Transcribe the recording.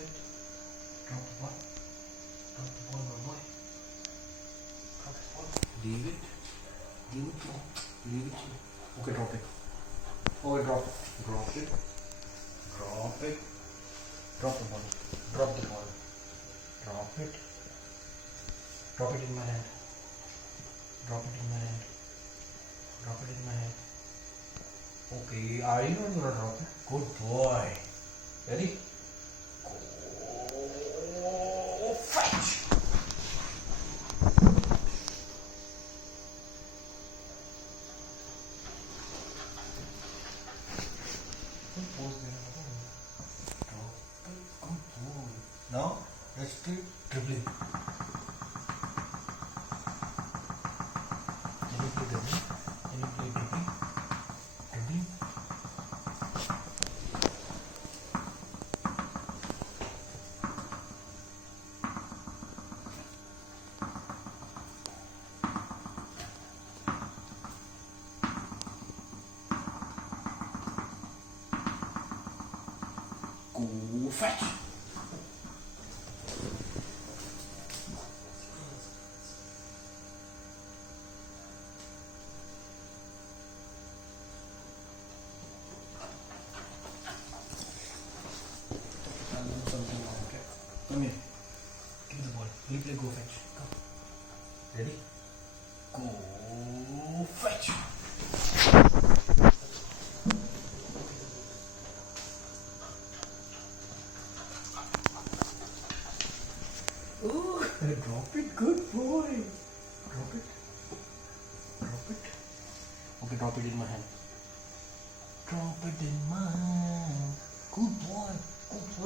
it. Drop the ball. Drop the ball, my boy. Drop the ball. Leave it. Leave it slow. Leave it slow. Okay, drop it. Okay, drop it. Drop it. Drop it. Drop the ball. Drop the ball. Drop it. Drop it in my hand. Drop it in my hand. Drop it in my hand. Okay, are you not gonna drop it? Good boy. Ready? Go fetch! Good pose there. Drop it. Good boy. Now, let's do dribbling. Can you play dribbling? Can you play dribbling? Dribbling? Go fetch! I'll do something now, okay? Come here. Give me the ball. Will you play go fetch? Come. Ready? Go fetch! Ooh, drop it, good boy. Drop it. Drop it. Okay, drop it in my hand. Drop it in my hand. Good boy. Good boy.